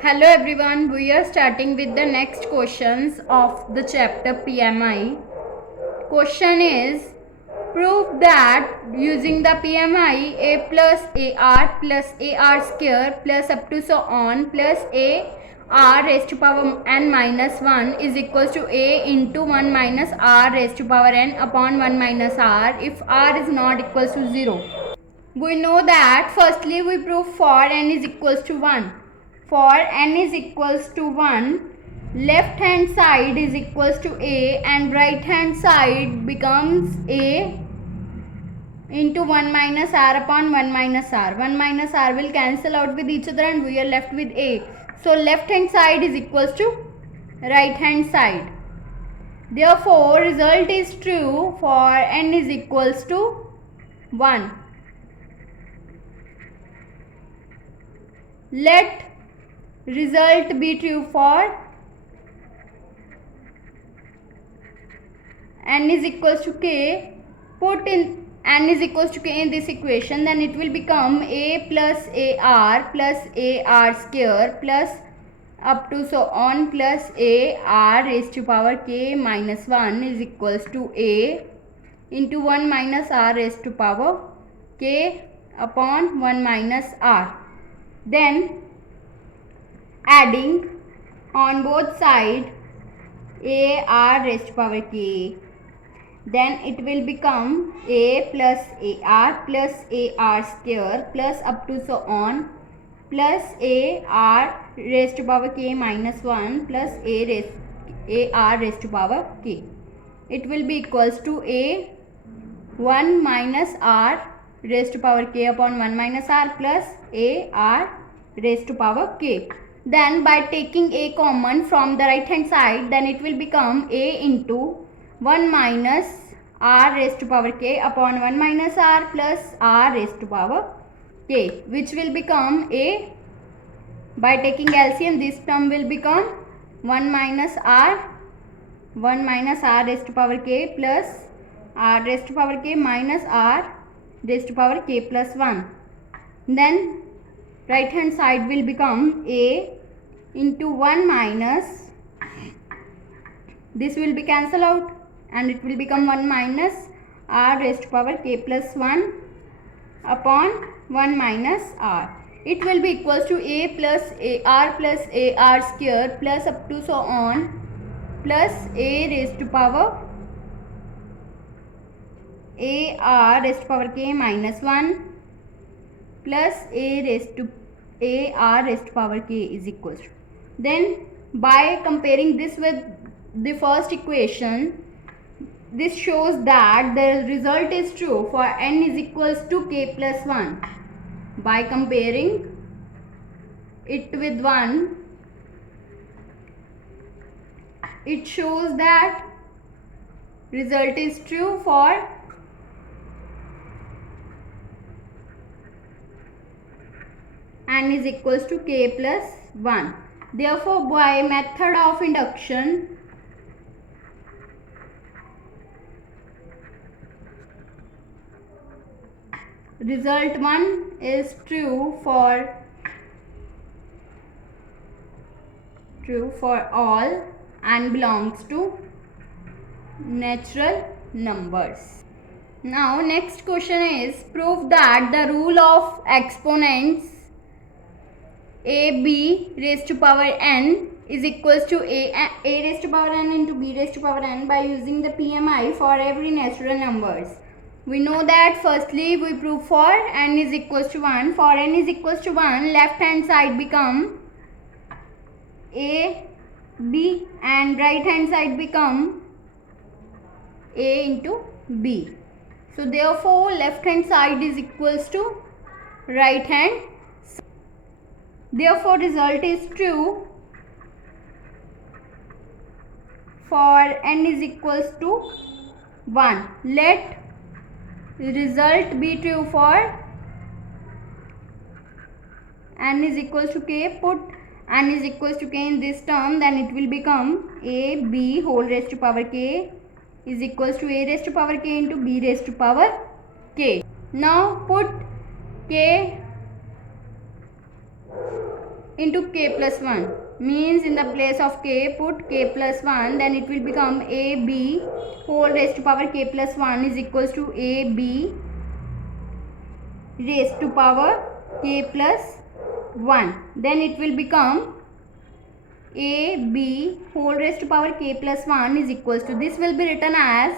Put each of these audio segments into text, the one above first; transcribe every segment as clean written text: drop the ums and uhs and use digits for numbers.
Hello everyone, we are starting with the next questions of the chapter PMI. Question is, prove that using the PMI a plus AR square plus up to so on plus a r raised to power n minus 1 is equals to a into 1 minus r raised to power n upon 1 minus r if r is not equals to 0. We know that firstly we prove for n is equals to 1. For n is equals to 1, left hand side is equals to a and right hand side becomes a into 1 minus r upon 1 minus r. 1 minus r will cancel out with each other and we are left with a. So left hand side is equals to right hand side. Therefore result is true for n is equals to 1. Let result be true for n is equals to k. Put in n is equals to k in this equation, then it will become a plus ar square plus up to so on plus a r raised to power k minus 1 is equals to a into 1 minus r raised to power k upon 1 minus r. Then adding on both sides a r raised to power k, then it will become a plus ar square plus up to so on plus a r raised to power k minus 1 plus a r raised to power k. It will be equals to a 1 minus r raised to power k upon 1 minus r plus a r raised to power k. Then by taking a common from the right hand side, then it will become a into 1 minus r raised to power k upon 1 minus r plus r raised to power k, which will become a, by taking LCM this term will become 1 minus r raised to power k plus r raised to power k minus r raised to power k plus 1. Then right hand side will become a into 1 minus, this will be cancelled out and it will become 1 minus r raised to power k plus 1 upon 1 minus r. It will be equals to a plus ar square plus up to so on plus a raised to power ar raised to power k minus 1 plus ar raised to power k is equals to. Then by comparing this with the first equation, this shows that the result is true for n is equals to k plus 1. By comparing it with 1, it shows that result is true for n is equals to k plus 1. Therefore, by method of induction, result 1 is true for all and belongs to natural numbers. Now next question is, prove that the rule of exponents ab raised to power n is equals to a raised to power n into b raised to power n by using the PMI for every natural numbers. We know that firstly we prove for n is equals to 1. For n is equals to 1, left hand side become a b and right hand side become a into b. So therefore left hand side is equals to right hand. Therefore result is true for n is equals to 1. Let result be true for n is equals to k. Put n is equals to k in this term, then it will become a b whole raised to power k is equals to a raised to power k into b raised to power k. Now put k into k plus 1, means in the place of k put k plus 1, then it will become ab whole raised to power k plus 1 is equals to ab raised to power k plus 1. Then it will become ab whole raised to power k plus 1 is equals to, this will be written as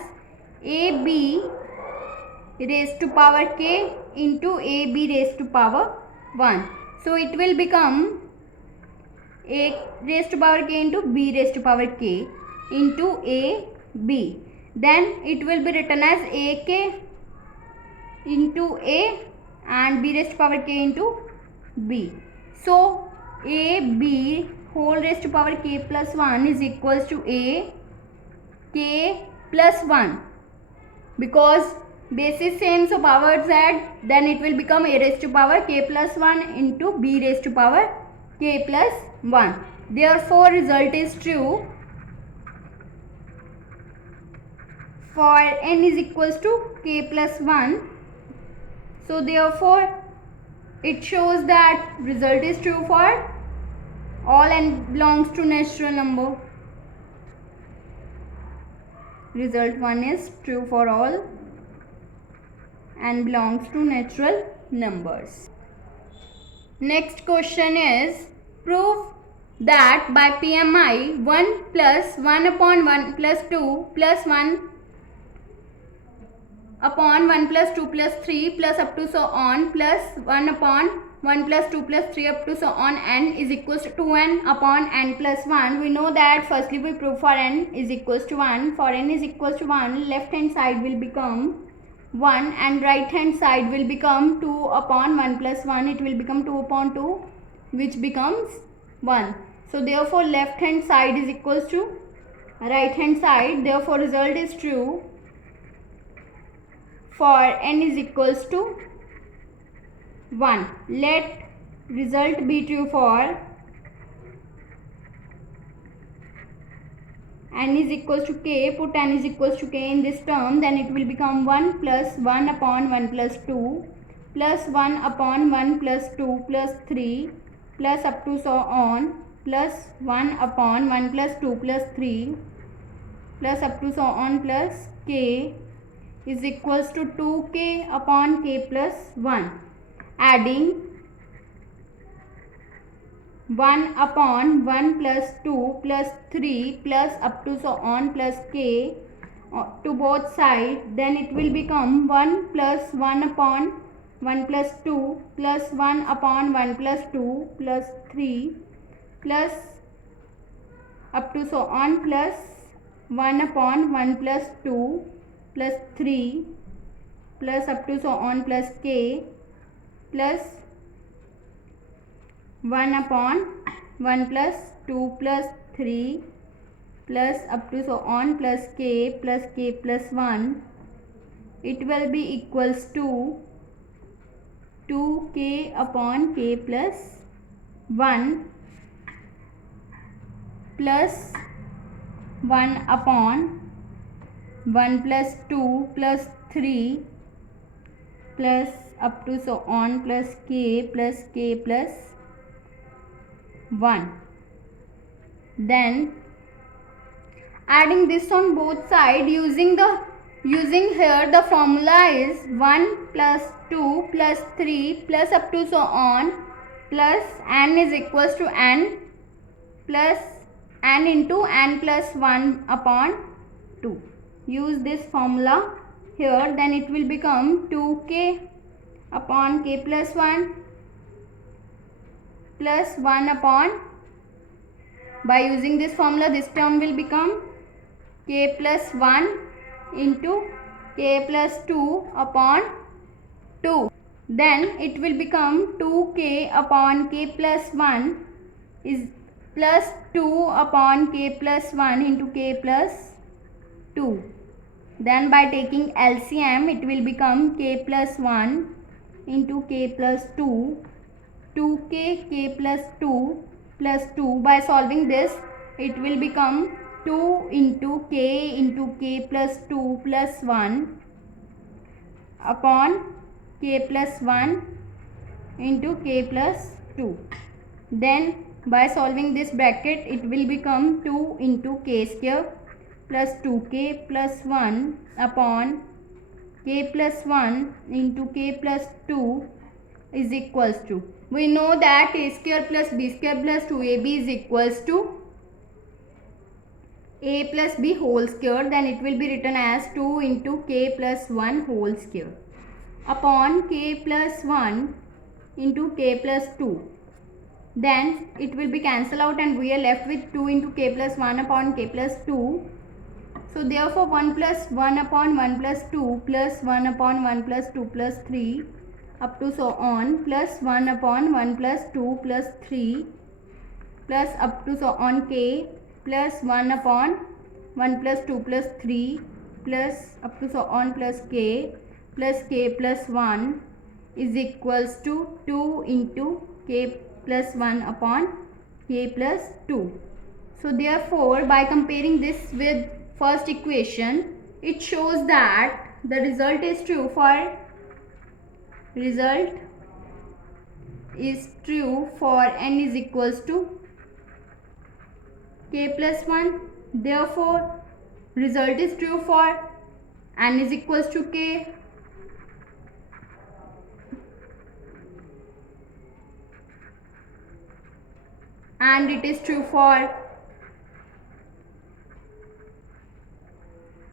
ab raised to power k into ab raised to power 1. So it will become a raised to power k into b raised to power k into a b. Then it will be written as ak into a and b raised to power k into b. So a b whole raised to power k plus 1 is equals to a k plus 1, because base is same, so powers add, then it will become a raised to power k plus 1 into b raised to power k plus 1. Therefore result is true for n is equals to k plus 1. So therefore it shows that result is true for all n belongs to natural number. Result 1 is true for all and belongs to natural numbers. Next question is, prove that by PMI 1 plus 1 upon 1 plus 2 plus 1 upon 1 plus 2 plus 3 plus up to so on plus 1 upon 1 plus 2 plus 3 up to so on n is equals to 2n upon n plus 1. We know that firstly we prove for n is equals to 1. For n is equals to 1, left hand side will become 1 and right hand side will become 2 upon 1 plus 1. It will become 2 upon 2, which becomes 1. So therefore left hand side is equals to right hand side. Therefore result is true for n is equals to 1. Let result be true for n is equals to k. Put n is equals to k in this term, then it will become 1 plus 1 upon 1 plus 2 plus 1 upon 1 plus 2 plus 3 plus up to so on plus 1 upon 1 plus 2 plus 3 plus up to so on plus k is equals to 2k upon k plus 1. Adding 1 upon 1 plus 2 plus 3 plus up to so on plus k to both sides, then it will become 1 plus 1 upon 1 plus 2 plus 1 upon 1 plus 2 plus 3 plus up to so on plus 1 upon 1 plus 2 plus 3 plus up to so on plus k plus 1 upon 1 plus 2 plus 3 plus up to so on plus k plus 1. It will be equals to 2k upon k plus 1 plus 1 upon 1 plus 2 plus 3 plus up to so on plus k plus 1. Then adding this on both sides, using here the formula is 1 plus 2 plus 3 plus up to so on plus n is equals to n plus n into n plus 1 upon 2. Use this formula here, then it will become 2k upon k plus 1 plus 1 upon, by using this formula this term will become k plus 1 into k plus 2 upon 2. Then it will become 2k upon k plus 1 is plus 2 upon k plus 1 into k plus 2. Then by taking LCM it will become k plus 1 into k plus 2, 2k k plus 2 plus 2. By solving this it will become 2 into k plus 2 plus 1 upon k plus 1 into k plus 2. Then by solving this bracket, it will become 2 into k square plus 2k plus 1 upon k plus 1 into k plus 2 is equals to, we know that a square plus b square plus 2ab is equals to a plus b whole square. Then it will be written as 2 into k plus 1 whole square upon k plus 1 into k plus 2. Then it will be cancelled out and we are left with 2 into k plus 1 upon k plus 2. So therefore 1 plus 1 upon 1 plus 2 plus 1 upon 1 plus 2 plus 3 up to so on, plus 1 upon 1 plus 2 plus 3 plus up to so on k plus 1 upon 1 plus 2 plus 3 plus up to so on plus k plus 1 is equals to 2 into k plus 1 upon k plus 2. So therefore by comparing this with first equation, it shows that the result is true for n is equals to k plus 1. Therefore result is true for n is equals to k. And it is true for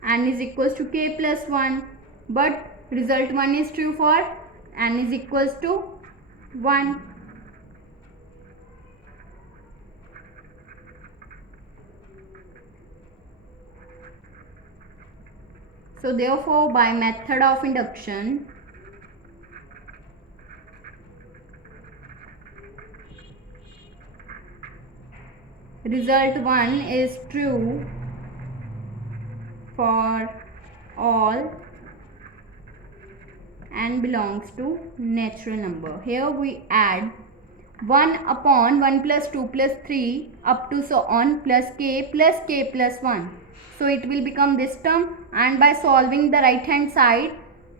n is equals to k plus 1, but result 1 is true for n is equals to 1. So therefore by method of induction, result 1 is true for all n belongs to natural number. Here we add 1 upon 1 plus 2 plus 3 up to so on plus k plus 1. So it will become this term, and by solving the right hand side,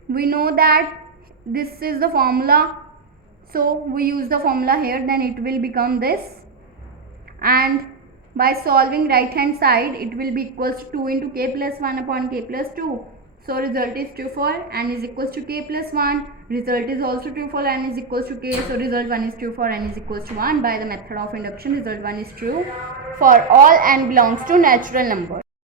we know that this is the formula. So we use the formula here, then it will become this. And by solving right hand side, it will be equals to 2 into k plus 1 upon k plus 2. So result is true for n is equals to k plus 1. Result is also true for n is equals to k. So result 1 is true for n is equals to 1. By the method of induction, result 1 is true for all n belongs to natural number.